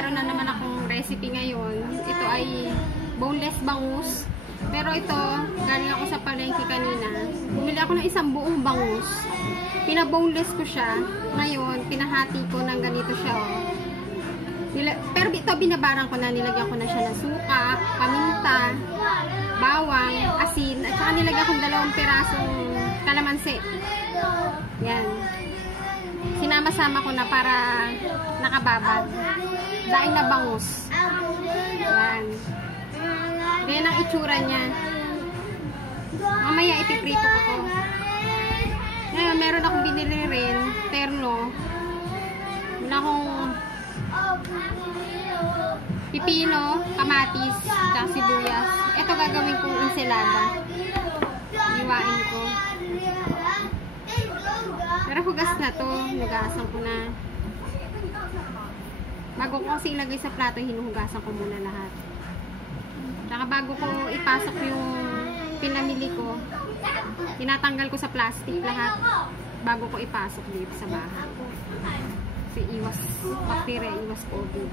meron na naman akong recipe ngayon. Ito ay boneless bangus. Pero ito, galing ako sa palengke kanina. Bumili ako ng isang buong bangus. Pinaboneless ko siya. Ngayon, pinahati ko ng ganito siya. Oh. Pero ito, binabaran ko na. Nilagyan ko na siya ng suka, paminta, bawang, asin, at saka nilagyan ko 2 pirasong kalamansi. Yan. Sinama-sama ko na para nakababad. Daing na bangus. Yan. Yan ang itsura niya. Mamaya ipiprito ko to. Ngayon, meron akong binili rin. Terno. Meron akong pipino, kamatis, at sibuyas. Ito gagawin kong ensalada. Iwain ko. Pero hugas na to. Hugasan ko na. Bago ko kasi ilagay sa plato, hinuhugasan ko muna lahat. Saka bago ko ipasok yung pinamili ko, tinatanggal ko sa plastic lahat bago ko ipasok dito sa bahay. Kasi iwas bacteria, iwas COVID.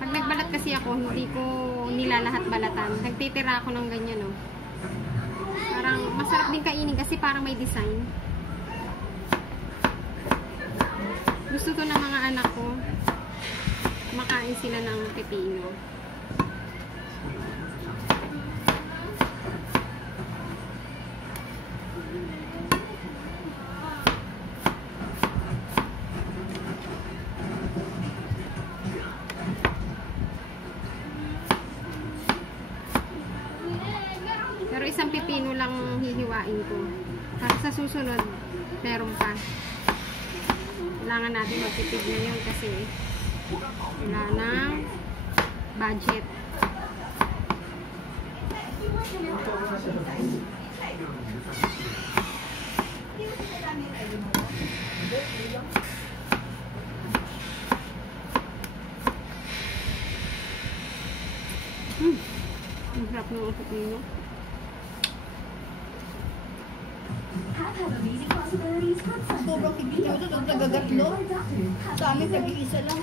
Pag nagbalat kasi ako, hindi ko nilalahat balatan. Nagtitira ako ng ganyan, no. Parang masarap din kainin kasi parang may design. Gusto to ng mga anak ko. Makain sila ng pepino. Pero isang pepino lang hihiwain ko. Para sa susunod, meron pa. Kailangan natin magtipid na yun kasi wala ng budget. Ang sarap ng pepino. Sobrang kibito ito, nagagatlo. Sa amin, nag-iisa lang.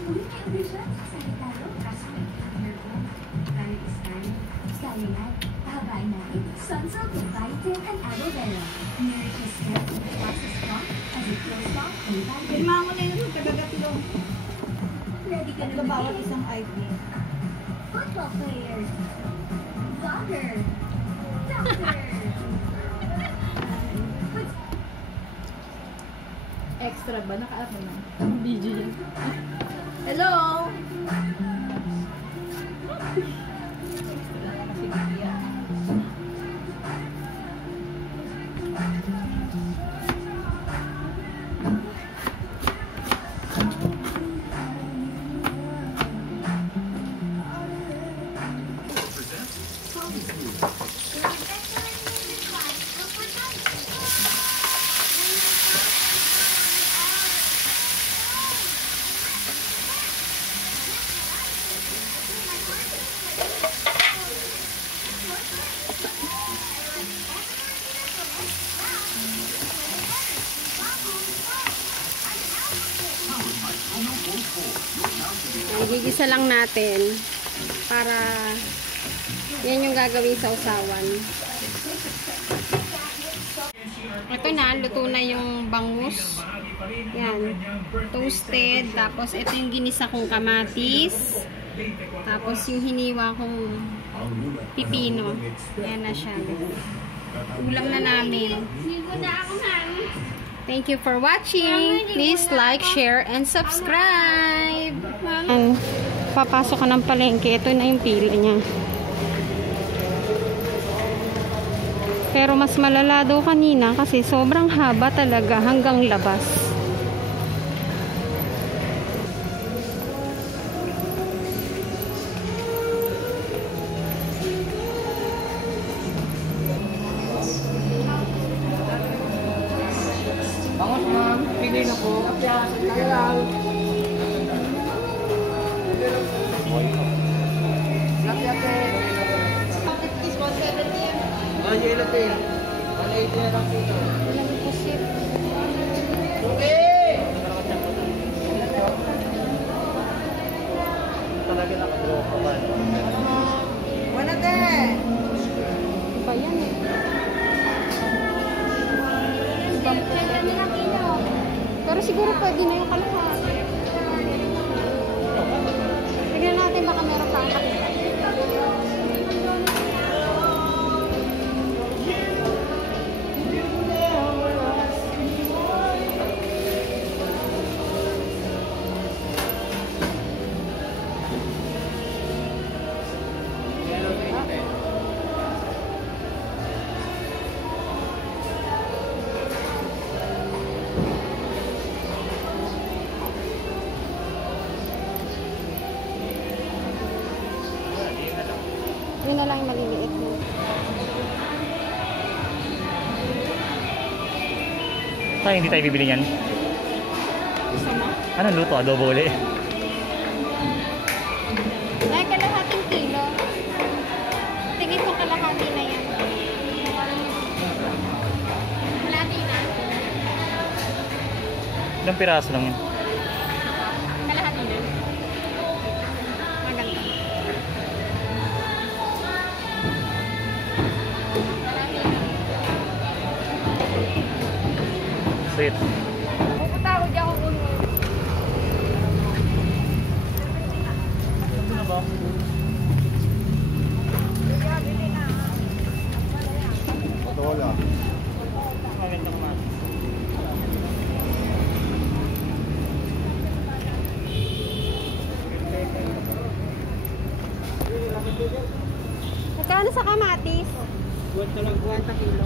Pirma mo na yun, nagagatlo. Bawat isang IV. Football player, vlogger, doctor. Extra ba? Naka-up mo na. BG yan. Hello! Gigisa lang natin para yan yung gagawin sa usawan. Ito na, luto na yung bangus. Yan, toasted. Tapos ito yung ginisa kong kamatis. Tapos yung hiniwa kong pipino. Yan na siya. Ulam na namin. Thank you for watching. Please like, share, and subscribe. Papasok ka ng palengke. Ito na yung pila niya. Pero mas malala daw kanina kasi sobrang haba talaga hanggang labas. Bangus ma'am, pili na po. Kaya lang. Laki-laki. Is 170 yan. Oh, yun natin. 180 na lang po ito. Walang pusit. Talaga nakadraw pa ba? Wala din. Iba yan eh. Ibang pusit. Pero siguro pwede na yung kalahati. Tignan natin baka meron pa ang makita. Yun na lang yung maliliit mo. Tayo hindi tayo bibili niyan. Gusto mo? Anong luto? Adobo uli. Ay, kalahating kilo. Tingin ko kalahati na yan. Kalahati na? Ilang piraso lang yan. Kalahati na? Maganda. Kalahati na. Sweet. Pupunta ako dyan ako kuno. Ano ba? Wala. Maganda naman. Magkano sa kamatis? Buwan na lang 40 kilo.